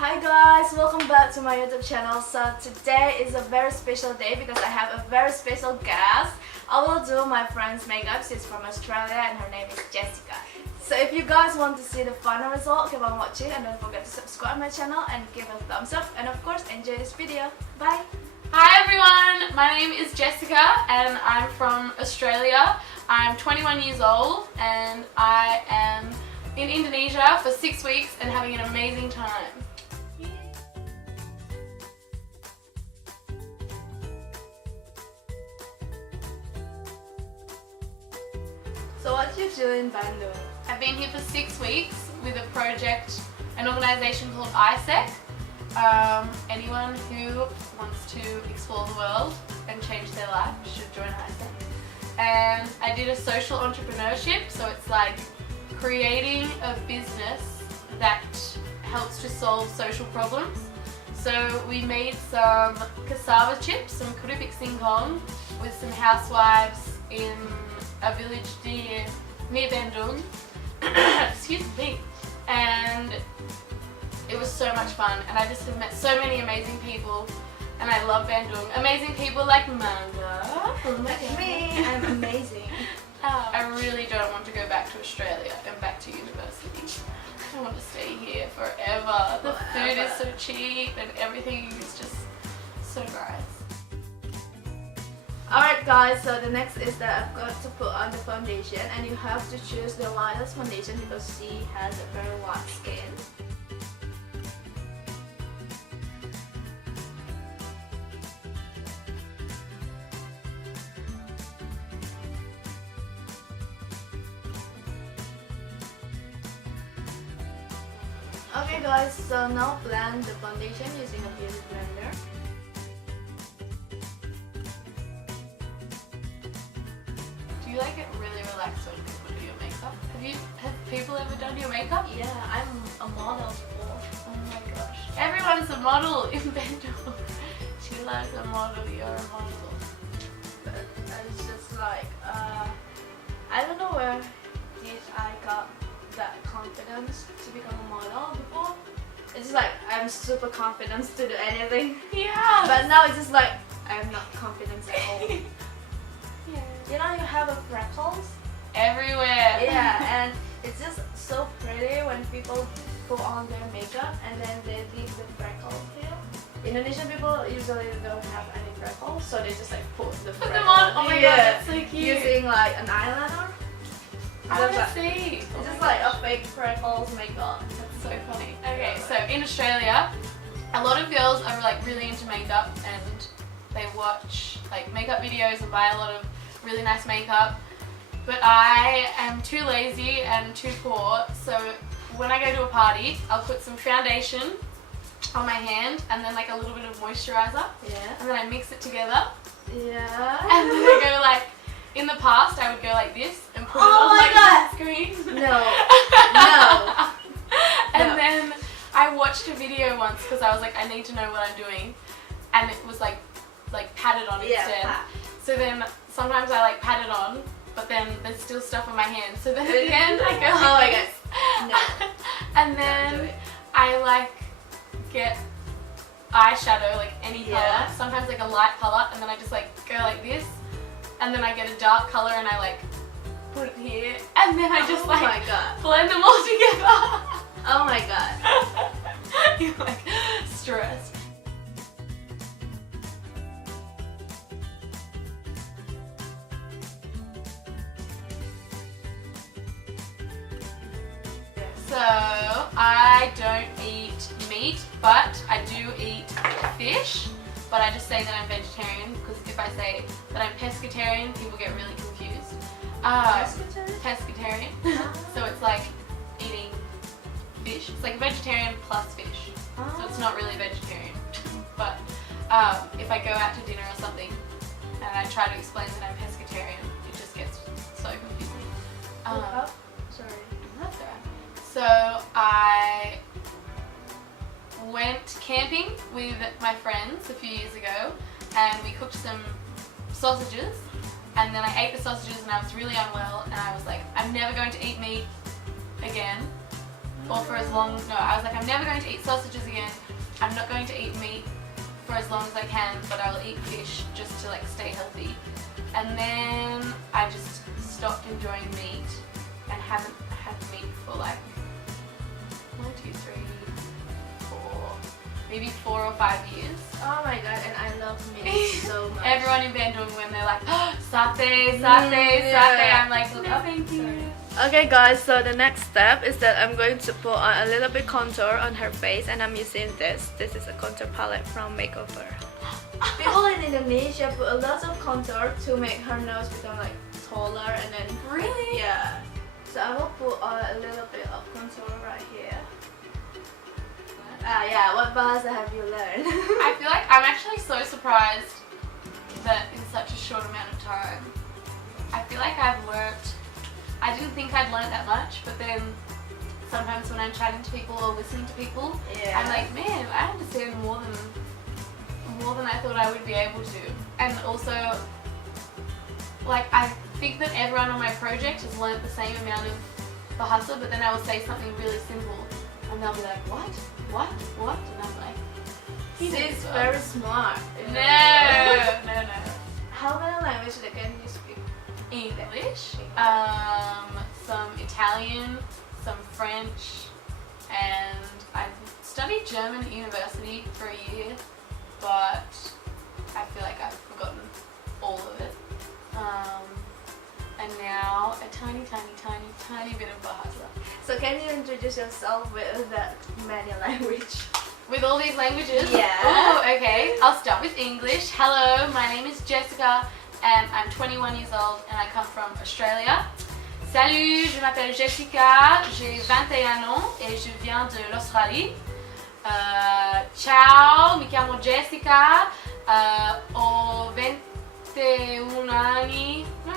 Hi guys, welcome back to my YouTube channel. So today is a very special day because I have a very special guest. I will do my friend's makeup. She's from Australia and her name is Jessica. So if you guys want to see the final result, keep on watching and don't forget to subscribe my channel and give a thumbs up, and of course enjoy this video. Bye! Hi everyone, my name is Jessica and I'm from Australia. I'm 21 years old and I am in Indonesia for 6 weeks and having an amazing time. So what do you do in Bandung? I've been here for 6 weeks with a project, an organisation called ISEC. Anyone who wants to explore the world and change their life should join ISEC. And I did a social entrepreneurship, so it's like creating a business that helps to solve social problems. So we made some cassava chips, some keripik singkong, with some housewives in a village near Bandung. Excuse me. And it was so much fun, and I just have met so many amazing people, and I love Bandung. Amazing people like Manga. Like me, I'm amazing. I really don't want to go back to Australia and back to university. I want to stay here forever. The food is so cheap and everything is just so nice. Alright guys, so the next is that I've got to put on the foundation, and you have to choose the lightest foundation because she has a very white skin. Okay guys, so now blend the foundation using a beauty blender. Do you like it really relaxed when people do your makeup? Have people ever done your makeup? Yeah, I'm a model before. Oh my gosh. Everyone's a model in Bandung. She loves a model, you're a model. But it's just like, I don't know where did I got that confidence to become a model before. It's just like I'm super confident to do anything. Yeah. But now it's just like I'm not confident at all. Yeah. You know, you have a freckles. Everywhere. Yeah, and it's just so pretty when people put on their makeup and then they leave the freckle feel. Indonesian people usually don't have any freckles, so they just like put the Put freckle. them on. Oh my god, that's so cute. Using like an eyeliner. I want to see. It's just like a fake freckles makeup. That's so funny. Okay, so in Australia, a lot of girls are like really into makeup and they watch like makeup videos and buy a lot of really nice makeup. But I am too lazy and too poor, so when I go to a party, I'll put some foundation on my hand and then like a little bit of moisturizer. Yeah. And then I mix it together. Yeah. And then I go like, in the past I would go like this and put it Oh on my like God. the screen. No. No. And No. then I watched a video once because I was like, I need to know what I'm doing, and it was like patted on instead. pat. So then sometimes I like pat it on, but then there's still stuff on my hand. So then at the end I go Oh like my this. No. And Don't do then it. I like get eyeshadow, like any Yeah. color. Sometimes like a light color, and then I just like go like this, and then I get a dark color and I like put it here, and then I just Oh like my God. blend them all together. Oh my God. You're like stressed. So I don't eat meat, but I do eat fish. But I just say that I'm vegetarian because if I say that I'm pescatarian, people get really confused. Pescatarian. So it's like eating fish. It's like vegetarian plus fish. So it's not really vegetarian. But if I go out to dinner or something and I try to explain that I'm pescatarian, it just gets so confusing. Sorry. That's alright. So I went camping with my friends a few years ago and we cooked some sausages, and then I ate the sausages and I was really unwell and I was like, I'm never going to eat meat again. or for as long. No, I was like, I'm never going to eat sausages again. I'm not going to eat meat for as long as I can, but I will eat fish just to like stay healthy. And then I just stopped enjoying meat and haven't had meat for like 1, 2, 3, 4, maybe 4 or 5 years. Oh my god, and I love meat so much. Everyone in Bandung, when they're like, oh, satay, satay, satay, I'm like, no, thank you. Okay guys, so the next step is that I'm going to put on a little bit contour on her face, and I'm using this. This is a contour palette from Makeover. People in Indonesia put a lot of contour to make her nose become like taller and then... Really? Yeah. So I will put on a little bit of contour right here. Yeah, what Bahasa have you learned? I feel like I'm actually so surprised that in such a short amount of time. I feel like I've learnt, I didn't think I'd learnt that much, but then sometimes when I'm chatting to people or listening to people, Yeah. I'm like, man, I understand more than I thought I would be able to. And also, like, I think that everyone on my project has learnt the same amount of Bahasa, but then I will say something really simple and they'll be like, what? What? What? And I'm like, She's very smart. You no, know? no. How many languages can you speak? English, some Italian, some French, and I studied German at university for a year, but I feel like I've forgotten all of it. And now a tiny bit of Bahasa. So can you introduce yourself with that many language? With all these languages? Yeah. Oh, okay. I'll start with English. Hello, my name is Jessica and I'm 21 years old and I come from Australia. Salut, je m'appelle Jessica, j'ai 21 ans et je viens de l'Australie. Ciao, mi chiamo Jessica, ho 21 anni. No,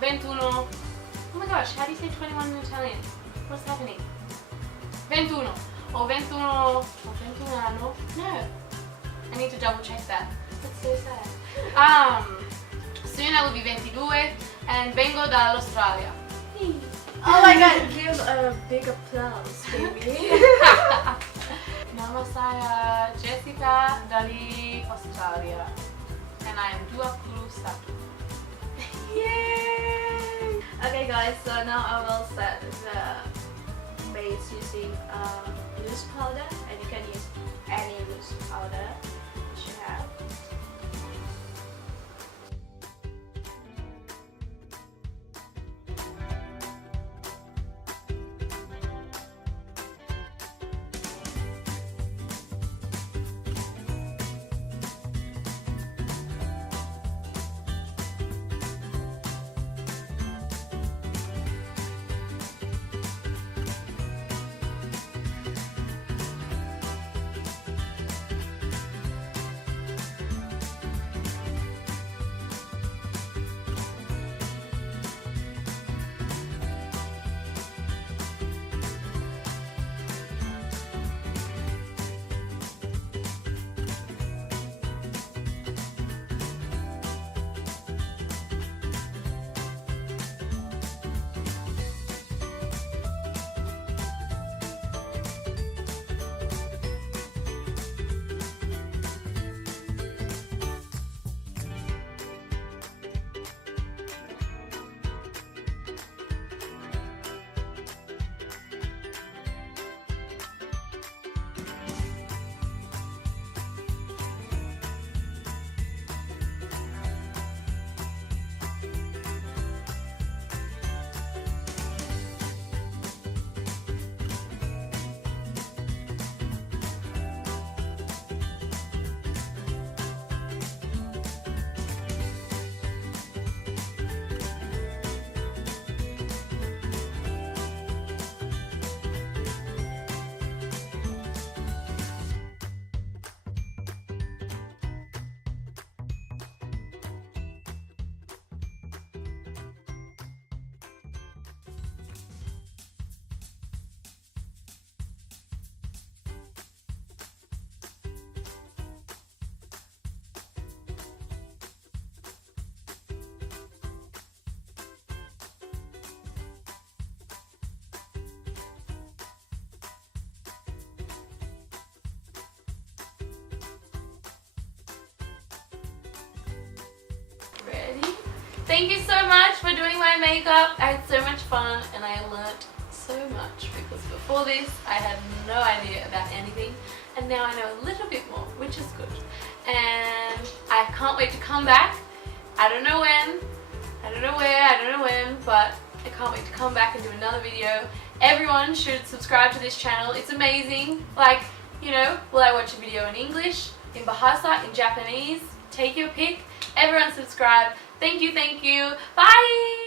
21. Oh my gosh, how do you say 21 in Italian? What's happening? 21. Or 21 anno. No. I need to double check that. That's so sad. Soon I will be 22 and vengo dall'Australia. Oh my god, give a big applause, baby. Nama saya Jessica dari Australia and I am 21. Yay! Okay guys, so now I will set the base using loose powder, and you can use any loose powder you have. Thank you so much for doing my makeup. I had so much fun and I learnt so much because before this I had no idea about anything and now I know a little bit more, which is good. And I can't wait to come back. I don't know when, I don't know where, I don't know when, but I can't wait to come back and do another video. Everyone should subscribe to this channel. It's amazing. Like, you know, will I watch a video in English, in Bahasa, in Japanese? Take your pick. Everyone subscribe. Thank you, thank you. Bye!